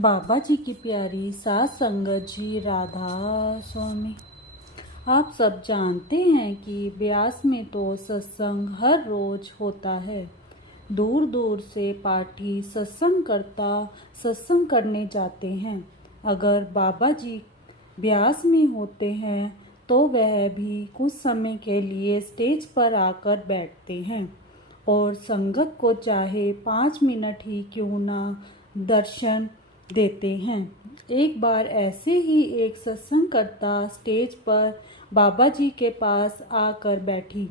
बाबा जी की प्यारी सात संगत जी राधा स्वामी। आप सब जानते हैं कि ब्यास में तो सत्संग हर रोज होता है। दूर दूर से पाठी सत्संग करता सत्संग करने जाते हैं। अगर बाबा जी ब्यास में होते हैं तो वह भी कुछ समय के लिए स्टेज पर आकर बैठते हैं और संगत को चाहे 5 मिनट ही क्यों ना दर्शन देते हैं। एक बार ऐसे ही एक सत्संगकर्ता स्टेज पर बाबा जी के पास आकर बैठी।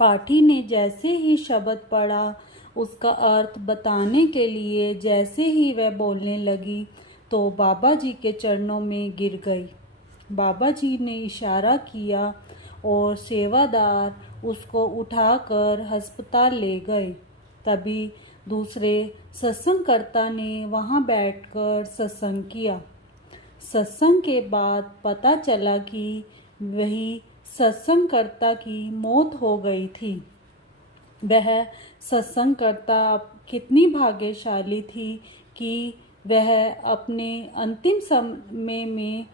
पाठी ने जैसे ही शब्द पढ़ा, उसका अर्थ बताने के लिए जैसे ही वह बोलने लगी तो बाबा जी के चरणों में गिर गई। बाबा जी ने इशारा किया और सेवादार उसको उठाकर अस्पताल ले गए। तभी दूसरे सत्संगकर्ता ने वहां बैठकर सत्संग किया। सत्संग के बाद पता चला कि वही सत्संगकर्ता की मौत हो गई थी। वह सत्संगकर्ता कितनी भाग्यशाली थी कि वह अपने अंतिम समय में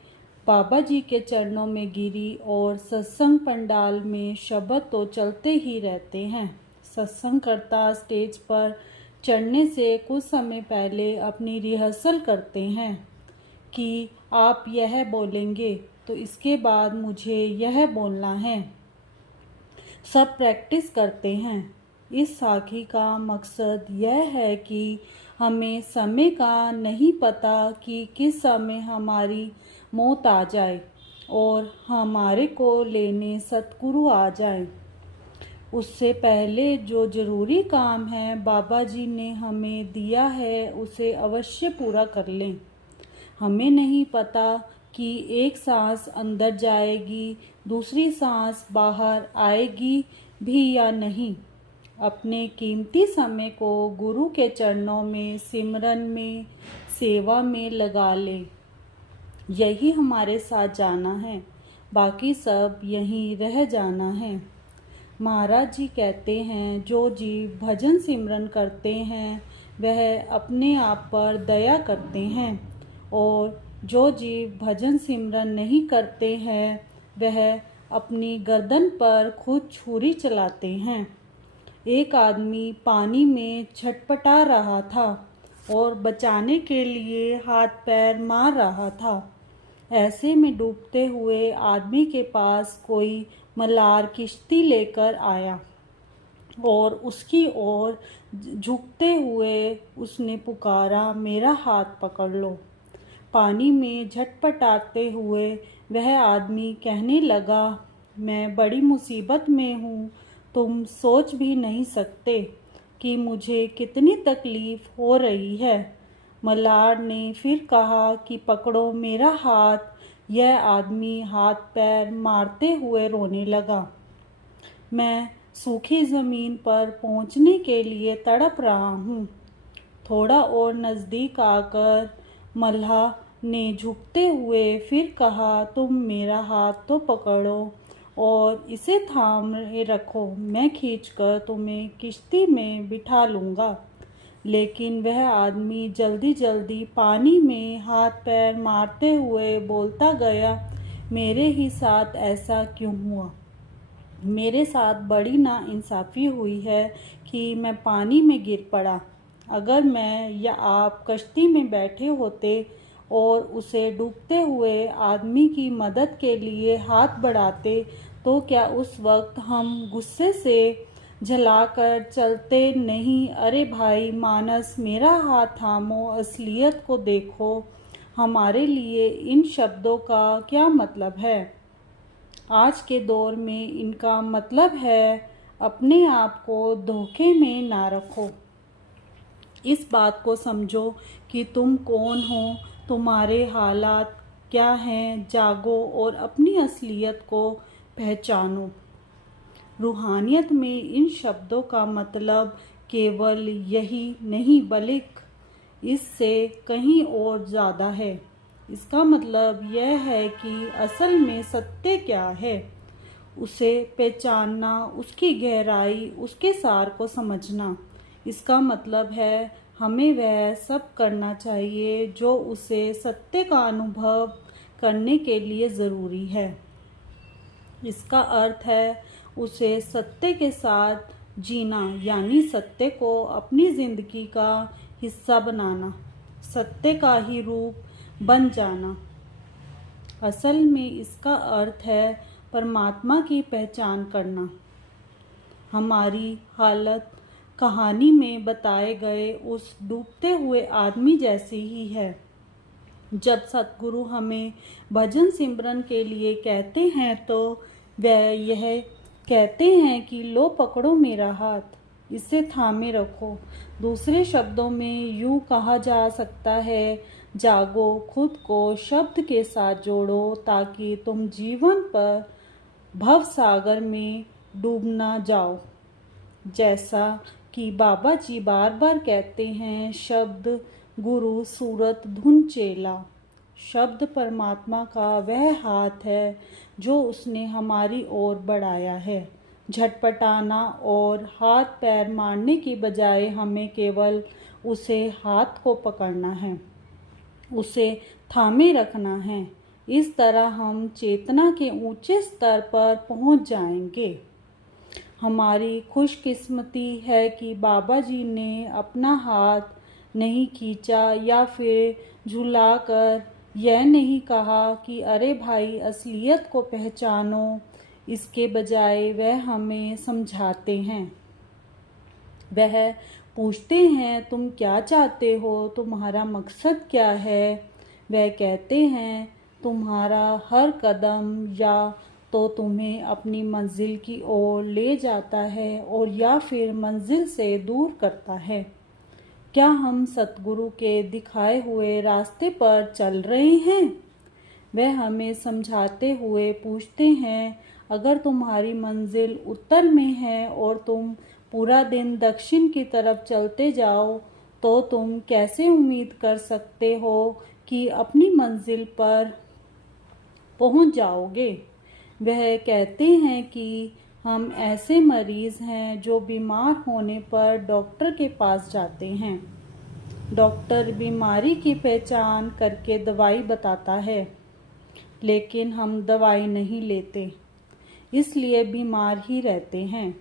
बाबा जी के चरणों में गिरी। और सत्संग पंडाल में शब्द तो चलते ही रहते हैं। सत्संगकर्ता स्टेज पर चढ़ने से कुछ समय पहले अपनी रिहर्सल करते हैं कि आप यह बोलेंगे तो इसके बाद मुझे यह बोलना है। सब प्रैक्टिस करते हैं। इस साखी का मकसद यह है कि हमें समय का नहीं पता कि किस समय हमारी मौत आ जाए और हमारे को लेने सतगुरु आ जाए। उससे पहले जो जरूरी काम है बाबा जी ने हमें दिया है उसे अवश्य पूरा कर लें। हमें नहीं पता कि एक सांस अंदर जाएगी, दूसरी सांस बाहर आएगी भी या नहीं। अपने कीमती समय को गुरु के चरणों में, सिमरन में, सेवा में लगा लें। यही हमारे साथ जाना है, बाकी सब यहीं रह जाना है। महाराज जी कहते हैं, जो जीव भजन सिमरन करते हैं वह अपने आप पर दया करते हैं और जो जीव भजन सिमरन नहीं करते हैं वह अपनी गर्दन पर खुद छुरी चलाते हैं। एक आदमी पानी में छटपटा रहा था और बचाने के लिए हाथ पैर मार रहा था। ऐसे में डूबते हुए आदमी के पास कोई मल्हार किश्ती लेकर आया और उसकी ओर झुकते हुए उसने पुकारा, मेरा हाथ पकड़ लो। पानी में झटपटाते हुए वह आदमी कहने लगा, मैं बड़ी मुसीबत में हूँ। तुम सोच भी नहीं सकते कि मुझे कितनी तकलीफ हो रही है। मल्हार ने फिर कहा कि पकड़ो मेरा हाथ। यह आदमी हाथ पैर मारते हुए रोने लगा। मैं सूखी जमीन पर पहुंचने के लिए तड़प रहा हूँ। थोड़ा और नजदीक आकर मल्हार ने झुकते हुए फिर कहा, तुम मेरा हाथ तो पकड़ो और इसे थामे रखो, मैं खींचकर तुम्हें किश्ती में बिठा लूँगा। लेकिन वह आदमी जल्दी जल्दी पानी में हाथ पैर मारते हुए बोलता गया, मेरे ही साथ ऐसा क्यों हुआ? मेरे साथ बड़ी नाइंसाफ़ी हुई है कि मैं पानी में गिर पड़ा। अगर मैं या आप कश्ती में बैठे होते और उसे डूबते हुए आदमी की मदद के लिए हाथ बढ़ाते तो क्या उस वक्त हम गुस्से से झलाकर चलते नहीं? अरे भाई मानस, मेरा हाथ थामो, असलियत को देखो। हमारे लिए इन शब्दों का क्या मतलब है? आज के दौर में इनका मतलब है, अपने आप को धोखे में ना रखो। इस बात को समझो कि तुम कौन हो, तुम्हारे हालात क्या हैं। जागो और अपनी असलियत को पहचानो। रूहानियत में इन शब्दों का मतलब केवल यही नहीं बल्कि इससे कहीं और ज़्यादा है। इसका मतलब यह है कि असल में सत्य क्या है, उसे पहचानना, उसकी गहराई, उसके सार को समझना। इसका मतलब है हमें वह सब करना चाहिए जो उसे सत्य का अनुभव करने के लिए ज़रूरी है। इसका अर्थ है उसे सत्य के साथ जीना, यानी सत्य को अपनी जिंदगी का हिस्सा बनाना, सत्य का ही रूप बन जाना। असल में इसका अर्थ है परमात्मा की पहचान करना। हमारी हालत कहानी में बताए गए उस डूबते हुए आदमी जैसी ही है। जब सतगुरु हमें भजन सिमरन के लिए कहते हैं तो वह यह कहते हैं कि लो पकड़ो मेरा हाथ, इसे थामे रखो। दूसरे शब्दों में यूं कहा जा सकता है, जागो, खुद को शब्द के साथ जोड़ो ताकि तुम जीवन पर भव सागर में डूब ना जाओ। जैसा कि बाबा जी बार बार कहते हैं, शब्द गुरु सूरत धुन चेला। शब्द परमात्मा का वह हाथ है जो उसने हमारी ओर बढ़ाया है। झटपटाना और हाथ पैर मारने की बजाय हमें केवल उसे हाथ को पकड़ना है, उसे थामे रखना है। इस तरह हम चेतना के ऊंचे स्तर पर पहुंच जाएंगे। हमारी खुशकिस्मती है कि बाबा जी ने अपना हाथ नहीं खींचा या फिर झुलाकर यह नहीं कहा कि अरे भाई असलियत को पहचानो। इसके बजाय वह हमें समझाते हैं। वह पूछते हैं, तुम क्या चाहते हो, तुम्हारा मकसद क्या है। वह कहते हैं, तुम्हारा हर कदम या तो तुम्हें अपनी मंजिल की ओर ले जाता है और या फिर मंजिल से दूर करता है। क्या हम सतगुरु के दिखाए हुए रास्ते पर चल रहे हैं? वह हमें समझाते हुए पूछते हैं, अगर तुम्हारी मंजिल उत्तर में है और तुम पूरा दिन दक्षिण की तरफ चलते जाओ तो तुम कैसे उम्मीद कर सकते हो कि अपनी मंजिल पर पहुंच जाओगे। वह कहते हैं कि हम ऐसे मरीज हैं जो बीमार होने पर डॉक्टर के पास जाते हैं। डॉक्टर बीमारी की पहचान करके दवाई बताता है, लेकिन हम दवाई नहीं लेते, इसलिए बीमार ही रहते हैं।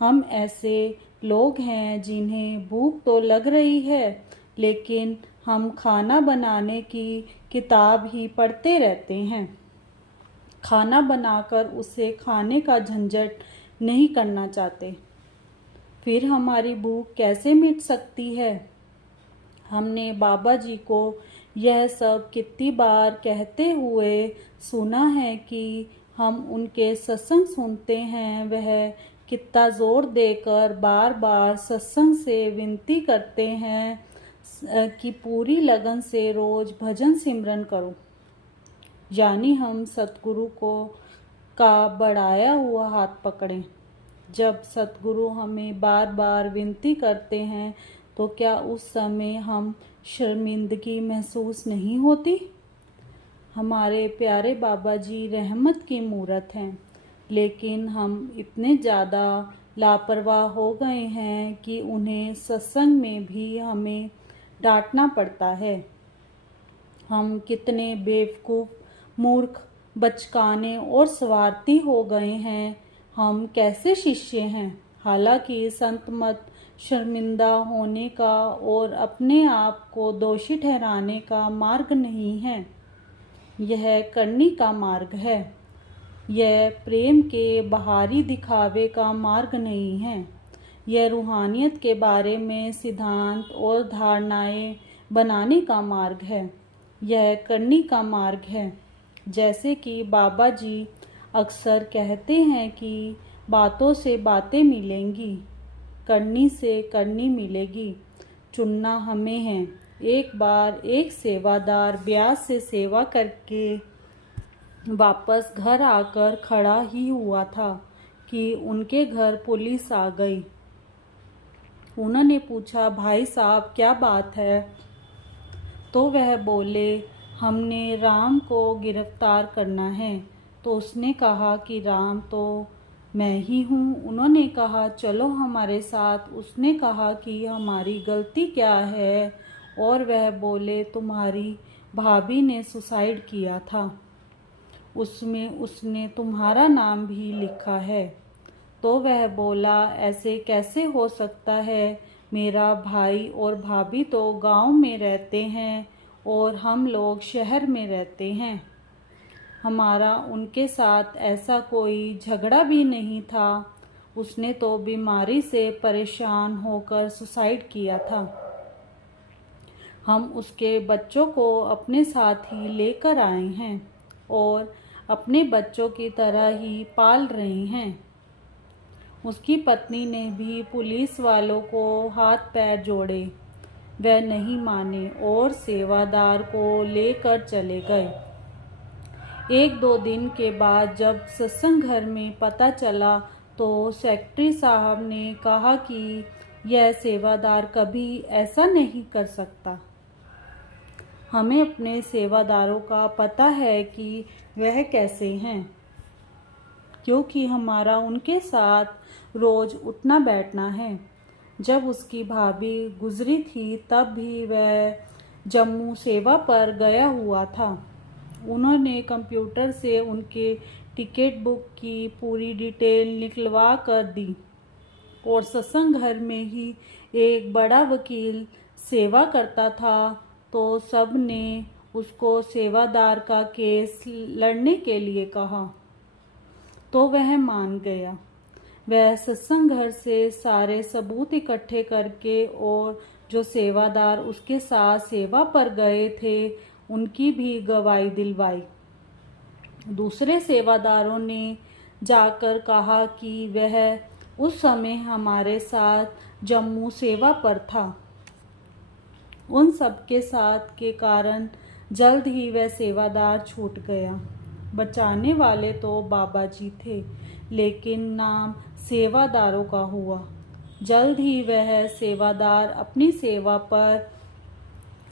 हम ऐसे लोग हैं जिन्हें भूख तो लग रही है, लेकिन हम खाना बनाने की किताब ही पढ़ते रहते हैं। खाना बनाकर उसे खाने का झंझट नहीं करना चाहते। फिर हमारी भूख कैसे मिट सकती है? हमने बाबा जी को यह सब कितनी बार कहते हुए सुना है कि हम उनके सत्संग सुनते हैं। वह कितना जोर देकर बार बार सत्संग से विनती करते हैं कि पूरी लगन से रोज भजन सिमरन करो। यानी हम सतगुरु का बढ़ाया हुआ हाथ पकड़ें। जब सतगुरु हमें बार बार विनती करते हैं तो क्या उस समय हम शर्मिंदगी महसूस नहीं होती? हमारे प्यारे बाबा जी रहमत की मूरत हैं, लेकिन हम इतने ज़्यादा लापरवाह हो गए हैं कि उन्हें सत्संग में भी हमें डांटना पड़ता है। हम कितने बेवकूफ़, मूर्ख, बचकाने और स्वार्थी हो गए हैं। हम कैसे शिष्य हैं? हालांकि संत मत शर्मिंदा होने का और अपने आप को दोषी ठहराने का मार्ग नहीं है, यह करनी का मार्ग है। यह प्रेम के बाहरी दिखावे का मार्ग नहीं है। यह रूहानियत के बारे में सिद्धांत और धारणाएं बनाने का मार्ग है। यह करनी का मार्ग है। जैसे कि बाबा जी अक्सर कहते हैं कि बातों से बातें मिलेंगी, करनी से करनी मिलेगी। चुनना हमें है। एक बार एक सेवादार ब्यास से सेवा करके वापस घर आकर खड़ा ही हुआ था कि उनके घर पुलिस आ गई। उन्होंने पूछा, भाई साहब क्या बात है? तो वह बोले, हमने राम को गिरफ्तार करना है। तो उसने कहा कि राम तो मैं ही हूँ। उन्होंने कहा चलो हमारे साथ। उसने कहा कि हमारी गलती क्या है, और वह बोले तुम्हारी भाभी ने सुसाइड किया था, उसमें उसने तुम्हारा नाम भी लिखा है। तो वह बोला ऐसे कैसे हो सकता है, मेरा भाई और भाभी तो गांव में रहते हैं और हम लोग शहर में रहते हैं। हमारा उनके साथ ऐसा कोई झगड़ा भी नहीं था। उसने तो बीमारी से परेशान होकर सुसाइड किया था। हम उसके बच्चों को अपने साथ ही लेकर आए हैं और अपने बच्चों की तरह ही पाल रहे हैं। उसकी पत्नी ने भी पुलिस वालों को हाथ पैर जोड़े, वह नहीं माने और सेवादार को लेकर चले गए। 1-2 दिन के बाद जब सत्संग घर में पता चला तो सेक्रेटरी साहब ने कहा कि यह सेवादार कभी ऐसा नहीं कर सकता। हमें अपने सेवादारों का पता है कि वह कैसे हैं, क्योंकि हमारा उनके साथ रोज उठना बैठना है। जब उसकी भाभी गुजरी थी तब भी वह जम्मू सेवा पर गया हुआ था। उन्होंने कंप्यूटर से उनके टिकट बुक की पूरी डिटेल निकलवा कर दी और सत्संग घर में ही एक बड़ा वकील सेवा करता था, तो सब ने उसको सेवादार का केस लड़ने के लिए कहा तो वह मान गया। वह सत्संग घर से सारे सबूत इकट्ठे करके और जो सेवादार उसके साथ सेवा पर गए थे उनकी भी गवाही दिलवाई। दूसरे सेवादारों ने जाकर कहा कि वह उस समय हमारे साथ जम्मू सेवा पर था। उन सब के साथ के कारण जल्द ही वह सेवादार छूट गया। बचाने वाले तो बाबा जी थे, लेकिन नाम सेवादारों का हुआ। जल्द ही वह सेवादार अपनी सेवा पर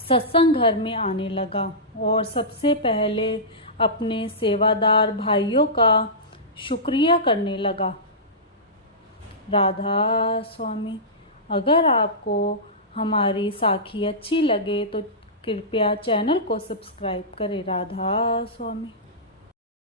सत्संग घर में आने लगा और सबसे पहले अपने सेवादार भाइयों का शुक्रिया करने लगा। राधा स्वामी। अगर आपको हमारी साखी अच्छी लगे तो कृपया चैनल को सब्सक्राइब करें। राधा स्वामी।